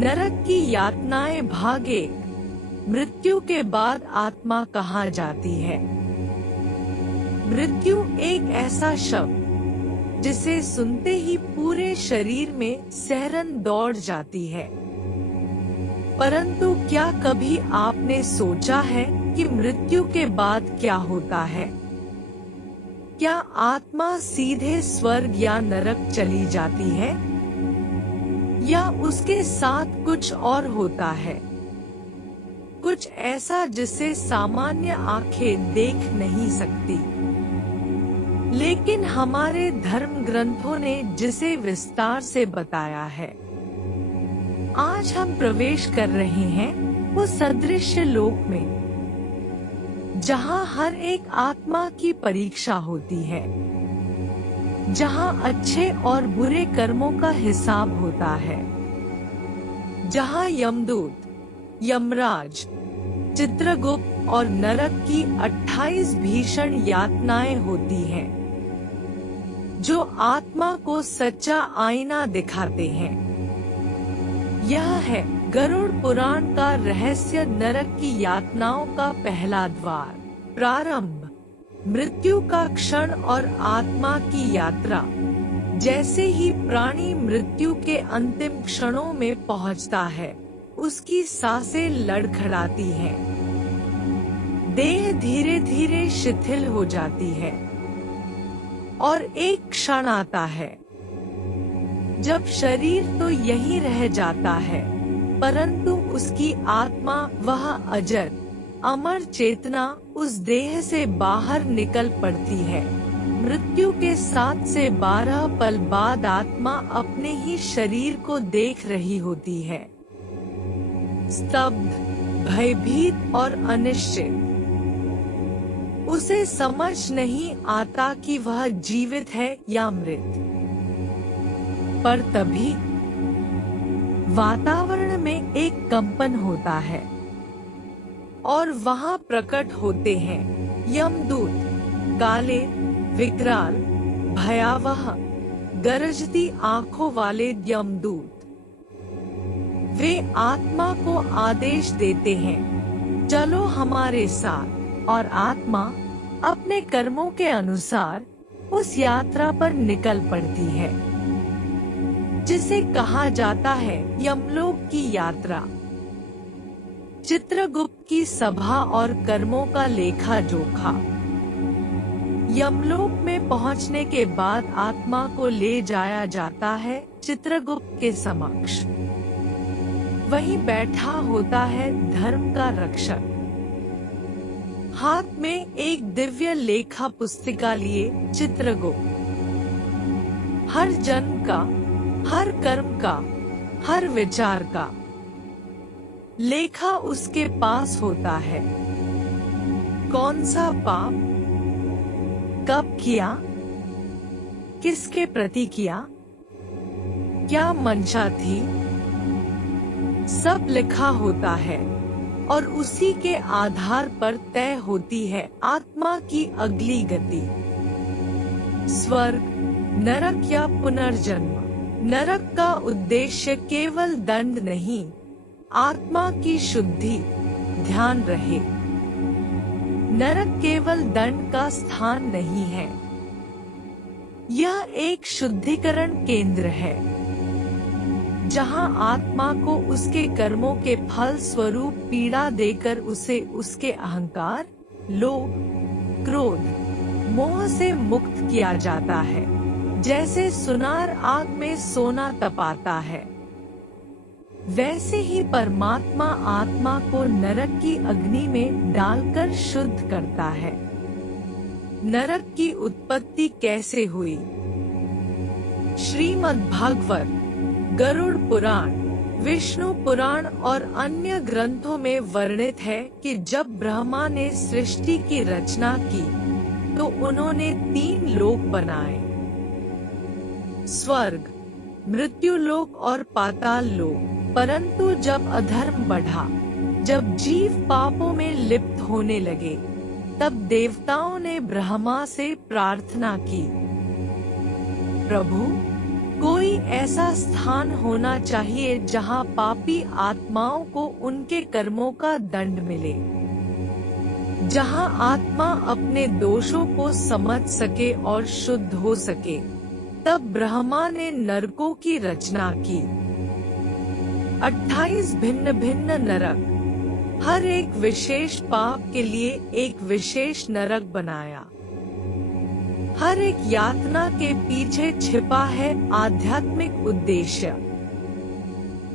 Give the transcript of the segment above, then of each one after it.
नरक की यातनाएं भाग 1। मृत्यु के बाद आत्मा कहाँ जाती है? मृत्यु एक ऐसा शब्द जिसे सुनते ही पूरे शरीर में सिहरन दौड़ जाती है। परंतु क्या कभी आपने सोचा है कि मृत्यु के बाद क्या होता है? क्या आत्मा सीधे स्वर्ग या नरक चली जाती है, या उसके साथ कुछ और होता है? कुछ ऐसा जिसे सामान्य आंखें देख नहीं सकती, लेकिन हमारे धर्म ग्रंथों ने जिसे विस्तार से बताया है। आज हम प्रवेश कर रहे हैं वो सदृश्य लोक में, जहां हर एक आत्मा की परीक्षा होती है, जहां अच्छे और बुरे कर्मों का हिसाब होता है, जहां यमदूत, यमराज, चित्रगुप्त और नरक की 28 भीषण यातनाएं होती हैं, जो आत्मा को सच्चा आईना दिखाते हैं। यह है गरुड़ पुराण का रहस्य, नरक की यातनाओं का पहला द्वार, प्रारंभ, मृत्यु का क्षण और आत्मा की यात्रा। जैसे ही प्राणी मृत्यु के अंतिम क्षणों में पहुंचता है, उसकी सांसें लड़खड़ाती हैं, देह धीरे धीरे शिथिल हो जाती है, और एक क्षण आता है जब शरीर तो यहीं रह जाता है, परंतु उसकी आत्मा, वह अजर अमर चेतना, उस देह से बाहर निकल पड़ती है। मृत्यु के 7 से 12 पल बाद आत्मा अपने ही शरीर को देख रही होती है, स्तब्ध, भयभीत और अनिश्चित। उसे समझ नहीं आता कि वह जीवित है या मृत। पर तभी वातावरण में एक कंपन होता है, और वहां प्रकट होते हैं यमदूत, काले, विकराल, भयावह, गरजती आंखों वाले यमदूत। वे आत्मा को आदेश देते हैं, चलो हमारे साथ, और आत्मा अपने कर्मों के अनुसार उस यात्रा पर निकल पड़ती है, जिसे कहा जाता है यमलोक की यात्रा। चित्रगुप्त की सभा और कर्मों का लेखा जोखा। यमलोक में पहुंचने के बाद आत्मा को ले जाया जाता है चित्रगुप्त के समक्ष। वहीं बैठा होता है धर्म का रक्षक, हाथ में एक दिव्य लेखा पुस्तिका लिए। चित्रगुप्त हर जन्म का, हर कर्म का, हर विचार का लेखा उसके पास होता है। कौन सा पाप कब किया, किसके प्रति किया, क्या मंशा थी, सब लिखा होता है, और उसी के आधार पर तय होती है आत्मा की अगली गति। स्वर्ग, नरक या पुनर्जन्म। नरक का उद्देश्य केवल दंड नहीं, आत्मा की शुद्धि, ध्यान रहे। नरक केवल दंड का स्थान नहीं है, यह एक शुद्धिकरण केंद्र है, जहां आत्मा को उसके कर्मों के फल स्वरूप पीड़ा देकर उसे उसके अहंकार, लोभ, क्रोध, मोह से मुक्त किया जाता है। जैसे सुनार आग में सोना तपाता है, वैसे ही परमात्मा आत्मा को नरक की अग्नि में डालकर शुद्ध करता है। नरक की उत्पत्ति कैसे हुई? श्रीमद्भागवत, गरुड़ पुराण, विष्णु पुराण और अन्य ग्रंथों में वर्णित है कि जब ब्रह्मा ने सृष्टि की रचना की, तो उन्होंने 3 लोक बनाए, स्वर्ग, मृत्युलोक और पाताल लोक। परंतु जब अधर्म बढ़ा, जब जीव पापों में लिप्त होने लगे, तब देवताओं ने ब्रह्मा से प्रार्थना की, प्रभु कोई ऐसा स्थान होना चाहिए जहां पापी आत्माओं को उनके कर्मों का दंड मिले, जहां आत्मा अपने दोषों को समझ सके और शुद्ध हो सके। तब ब्रह्मा ने नरकों की रचना की। 28 भिन्न भिन्न नरक, हर एक विशेष पाप के लिए एक विशेष नरक बनाया। हर एक यातना के पीछे छिपा है आध्यात्मिक उद्देश्य।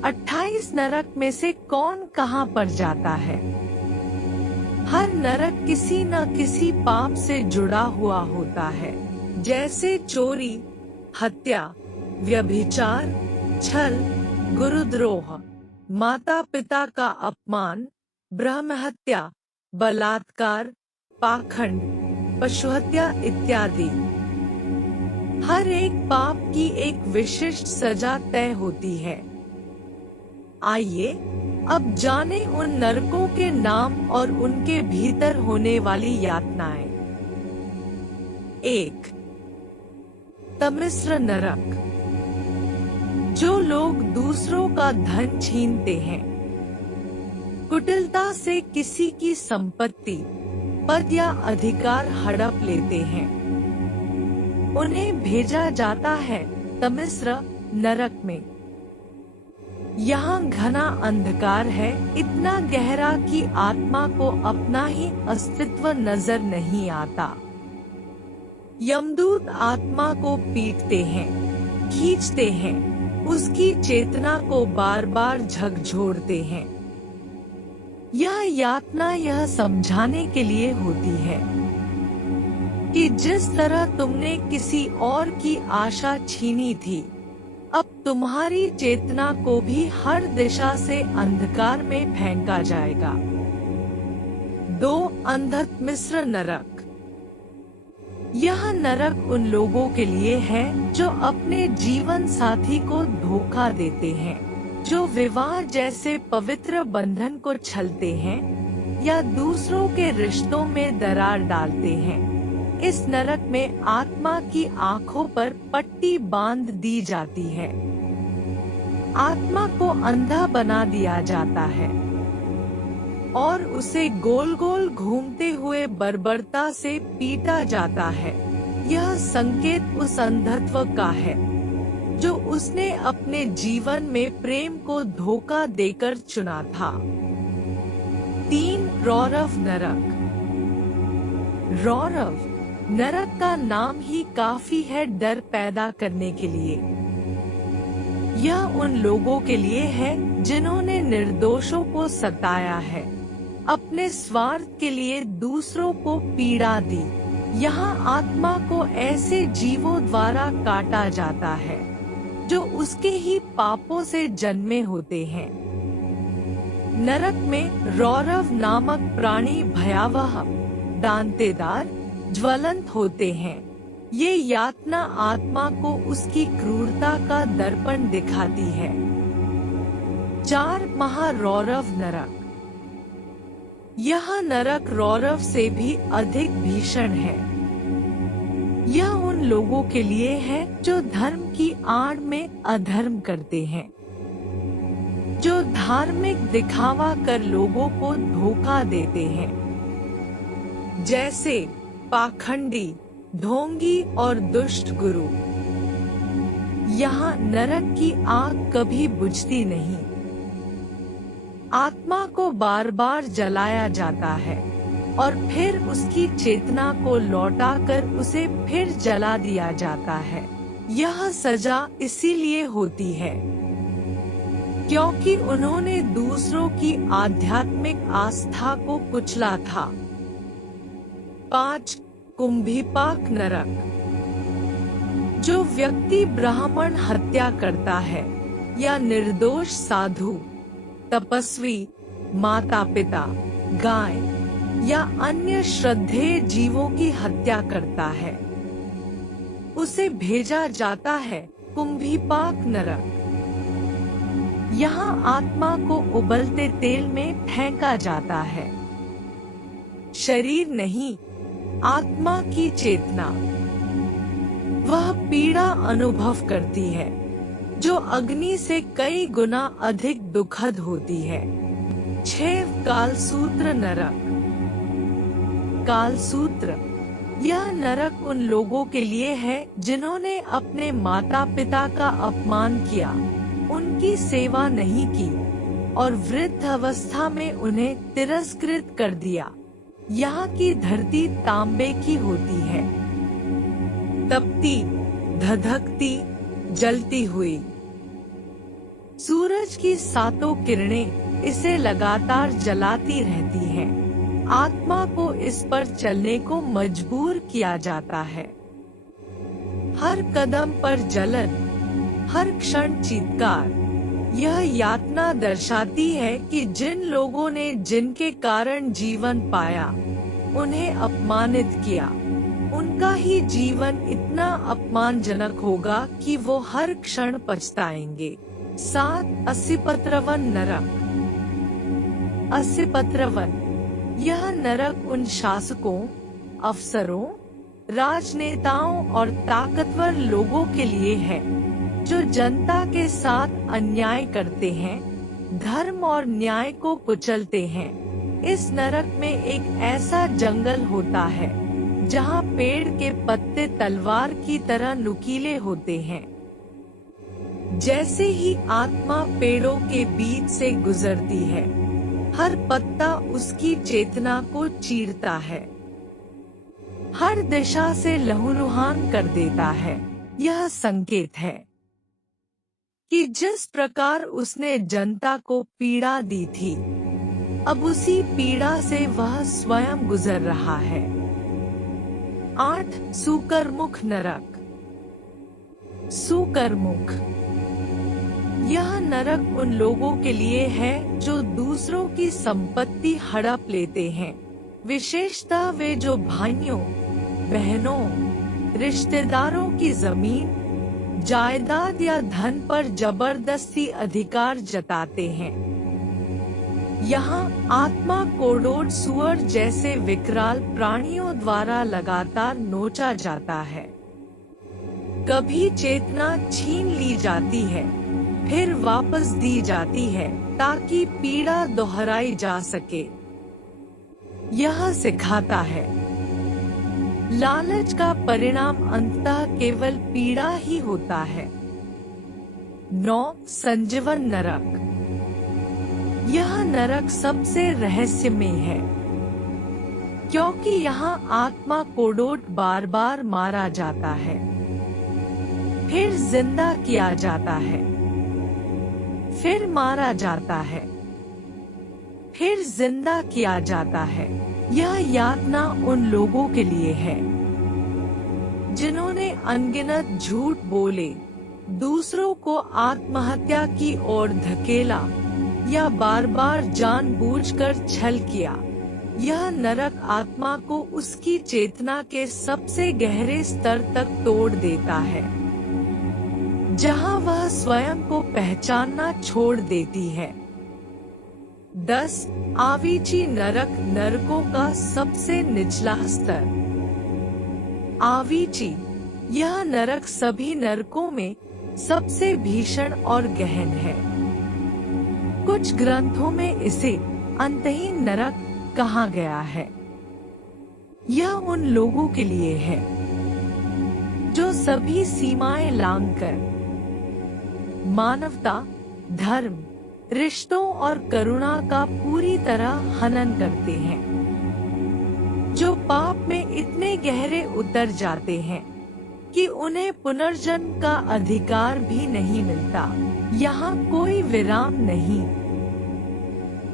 28 नरक में से कौन कहां पर जाता है? हर नरक किसी न किसी पाप से जुड़ा हुआ होता है, जैसे चोरी, हत्या, व्यभिचार, छल, गुरुद्रोह, माता पिता का अपमान, ब्रह्महत्या, बलात्कार, पाखंड, पशुहत्या इत्यादि। हर एक पाप की एक विशिष्ट सजा तय होती है। आइए अब जाने उन नरकों के नाम और उनके भीतर होने वाली यातनाएं। 1. तमिस्र नरक। जो लोग दूसरों का धन छीनते हैं, कुटिलता से किसी की संपत्ति, पद या अधिकार हड़प लेते हैं, उन्हें भेजा जाता है तमिस्र नरक में। यहाँ घना अंधकार है, इतना गहरा कि आत्मा को अपना ही अस्तित्व नजर नहीं आता। यमदूत आत्मा को पीटते हैं, खींचते हैं, उसकी चेतना को बार बार झकझोरते हैं। यह यातना यह समझाने के लिए होती है कि जिस तरह तुमने किसी और की आशा छीनी थी, अब तुम्हारी चेतना को भी हर दिशा से अंधकार में फेंका जाएगा। 2. अंधतमिस्र नरक। यह नरक उन लोगों के लिए है जो अपने जीवन साथी को धोखा देते हैं, जो विवाह जैसे पवित्र बंधन को छलते हैं या दूसरों के रिश्तों में दरार डालते हैं। इस नरक में आत्मा की आंखों पर पट्टी बांध दी जाती है। आत्मा को अंधा बना दिया जाता है और उसे गोल गोल घूमते हुए बर्बरता से पीटा जाता है। यह संकेत उस अंधत्व का है जो उसने अपने जीवन में प्रेम को धोखा देकर चुना था। 3. रौरव नरक। रौरव नरक का नाम ही काफी है डर पैदा करने के लिए। यह उन लोगों के लिए है जिन्होंने निर्दोषों को सताया है, अपने स्वार्थ के लिए दूसरों को पीड़ा दी। यहाँ आत्मा को ऐसे जीवों द्वारा काटा जाता है जो उसके ही पापों से जन्मे होते हैं। नरक में रौरव नामक प्राणी भयावह, दांतेदार, ज्वलंत होते हैं। ये यातना आत्मा को उसकी क्रूरता का दर्पण दिखाती है। 4. महारौरव नरक। यह नरक रौरव से भी अधिक भीषण है। यह उन लोगों के लिए है जो धर्म की आड़ में अधर्म करते हैं, जो धार्मिक दिखावा कर लोगों को धोखा देते हैं, जैसे पाखंडी, ढोंगी और दुष्ट गुरु। यहाँ नरक की आग कभी बुझती नहीं। आत्मा को बार बार जलाया जाता है और फिर उसकी चेतना को लौटाकर उसे फिर जला दिया जाता है। यह सजा इसीलिए होती है क्योंकि उन्होंने दूसरों की आध्यात्मिक आस्था को कुचला था। 5. कुंभीपाक नरक। जो व्यक्ति ब्राह्मण हत्या करता है या निर्दोष साधु, तपस्वी, माता पिता, गाय या अन्य श्रद्धेय जीवों की हत्या करता है, उसे भेजा जाता है कुंभीपाक नरक। यहाँ आत्मा को उबलते तेल में फेंका जाता है। शरीर नहीं, आत्मा की चेतना। वह पीड़ा अनुभव करती है जो अग्नि से कई गुना अधिक दुखद होती है। 6 कालसूत्र नरक। कालसूत्र, यह नरक उन लोगों के लिए है जिन्होंने अपने माता पिता का अपमान किया, उनकी सेवा नहीं की और वृद्ध अवस्था में उन्हें तिरस्कृत कर दिया। यहाँ की धरती तांबे की होती है, तपती, धधकती, जलती हुई। सूरज की 7 किरणें इसे लगातार जलाती रहती हैं। आत्मा को इस पर चलने को मजबूर किया जाता है। हर कदम पर जलन, हर क्षण चीत्कार। यह यातना दर्शाती है कि जिन लोगों ने जिनके कारण जीवन पाया, उन्हें अपमानित किया, उनका ही जीवन इतना अपमानजनक होगा कि वो हर क्षण पछताएंगे। 7 असिपत्रवन नरक। असिपत्रवन, यह नरक उन शासकों, अफसरों, राजनेताओं और ताकतवर लोगों के लिए है जो जनता के साथ अन्याय करते हैं, धर्म और न्याय को कुचलते हैं। इस नरक में एक ऐसा जंगल होता है जहां पेड़ के पत्ते तलवार की तरह नुकीले होते हैं। जैसे ही आत्मा पेड़ों के बीच से गुजरती है, हर पत्ता उसकी चेतना को चीरता है, हर दिशा से लहूलुहान कर देता है। यह संकेत है कि जिस प्रकार उसने जनता को पीड़ा दी थी, अब उसी पीड़ा से वह स्वयं गुजर रहा है। 8 सुकरमुख नरक। सुकरमुख, यह नरक उन लोगों के लिए है जो दूसरों की संपत्ति हड़प लेते हैं, विशेषतः वे जो भाइयों, बहनों, रिश्तेदारों की जमीन, जायदाद या धन पर जबरदस्ती अधिकार जताते हैं। यहाँ आत्मा कोड़ोड सुअर जैसे विकराल प्राणियों द्वारा लगातार नोचा जाता है। कभी चेतना छीन ली जाती है, फिर वापस दी जाती है ताकि पीड़ा दोहराई जा सके। यह सिखाता है लालच का परिणाम अंततः केवल पीड़ा ही होता है। 9 संजीवन नरक। यह नरक सबसे रहस्यमय है क्योंकि यहाँ आत्मा कोड़ोट बार बार मारा जाता है, फिर जिंदा किया जाता है, फिर मारा जाता है, फिर जिंदा किया जाता है। यह यातना उन लोगों के लिए है जिन्होंने अनगिनत झूठ बोले, दूसरों को आत्महत्या की ओर धकेला या बार बार जानबूझकर छल किया। यह नरक आत्मा को उसकी चेतना के सबसे गहरे स्तर तक तोड़ देता है, जहां वह स्वयं को पहचानना छोड़ देती है। 10 आवीची नरक, नरकों का सबसे निचला स्तर। आवीची, यह नरक सभी नरकों में सबसे भीषण और गहन है। कुछ ग्रंथों में इसे अंतहीन नरक कहा गया है। यह उन लोगों के लिए है जो सभी सीमाएं लांघकर मानवता, धर्म, रिश्तों और करुणा का पूरी तरह हनन करते हैं, जो पाप में इतने गहरे उतर जाते हैं कि उन्हें पुनर्जन्म का अधिकार भी नहीं मिलता। यहाँ कोई विराम नहीं,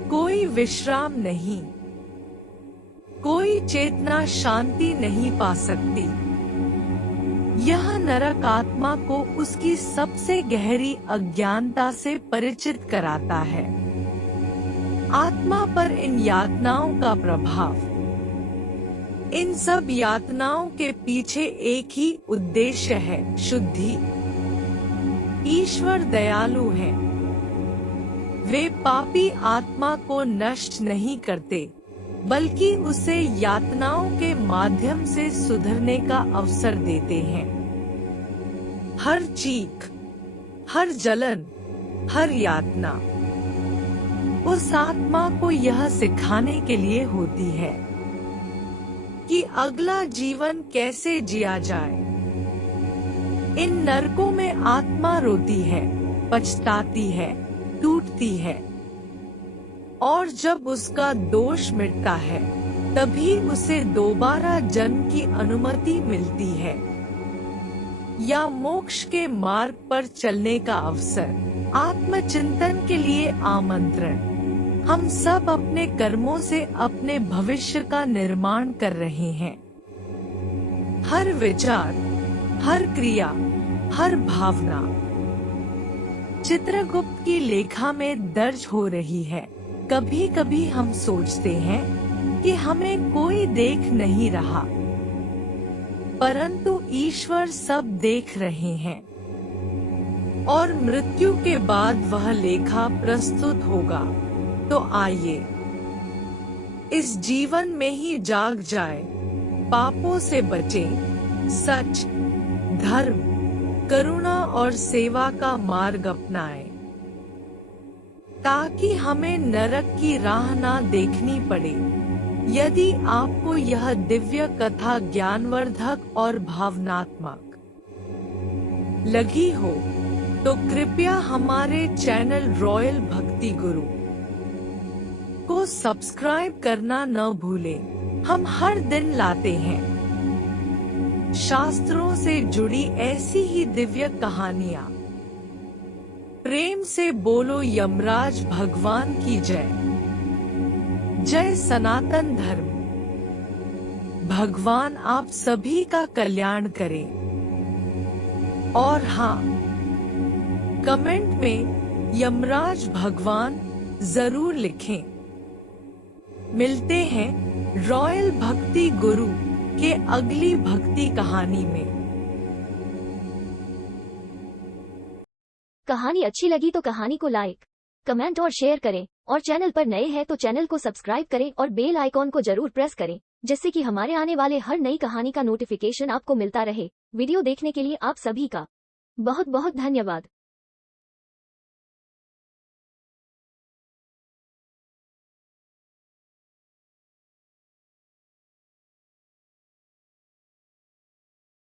कोई विश्राम नहीं, कोई चेतना शांति नहीं पा सकती। यह नरक आत्मा को उसकी सबसे गहरी अज्ञानता से परिचित कराता है। आत्मा पर इन यातनाओं का प्रभाव। इन सब यातनाओं के पीछे एक ही उद्देश्य है, शुद्धि। ईश्वर दयालु है, वे पापी आत्मा को नष्ट नहीं करते, बल्कि उसे यातनाओं के माध्यम से सुधरने का अवसर देते हैं। हर चीख, हर जलन, हर यातना उस आत्मा को यह सिखाने के लिए होती है कि अगला जीवन कैसे जिया जाए। इन नरकों में आत्मा रोती है, पछताती है, टूटती है, और जब उसका दोष मिटता है तभी उसे दोबारा जन्म की अनुमति मिलती है या मोक्ष के मार्ग पर चलने का अवसर। आत्मचिंतन के लिए आमंत्रण। हम सब अपने कर्मों से अपने भविष्य का निर्माण कर रहे हैं। हर विचार, हर क्रिया, हर भावना चित्रगुप्त की लेखा में दर्ज हो रही है। कभी कभी हम सोचते हैं कि हमें कोई देख नहीं रहा, परंतु ईश्वर सब देख रहे हैं और मृत्यु के बाद वह लेखा प्रस्तुत होगा। तो आइए इस जीवन में ही जाग जाए, पापों से बचें, सच, धर्म, करुणा और सेवा का मार्ग अपनाएं, ताकि हमें नरक की राह ना देखनी पड़े। यदि आपको यह दिव्य कथा ज्ञानवर्धक और भावनात्मक लगी हो तो कृपया हमारे चैनल रॉयल भक्ति गुरु को सब्सक्राइब करना न भूलें। हम हर दिन लाते हैं शास्त्रों से जुड़ी ऐसी ही दिव्य कहानियाँ। प्रेम से बोलो यमराज भगवान की जय। जय सनातन धर्म। भगवान आप सभी का कल्याण करे। और हाँ, कमेंट में यमराज भगवान जरूर लिखें। मिलते हैं रॉयल भक्ति गुरु के अगली भक्ति कहानी में। कहानी अच्छी लगी तो कहानी को लाइक, कमेंट और शेयर करें, और चैनल पर नए हैं तो चैनल को सब्सक्राइब करें और बेल आइकॉन को जरूर प्रेस करें, जिससे कि हमारे आने वाले हर नई कहानी का नोटिफिकेशन आपको मिलता रहे। वीडियो देखने के लिए आप सभी का बहुत बहुत धन्यवाद।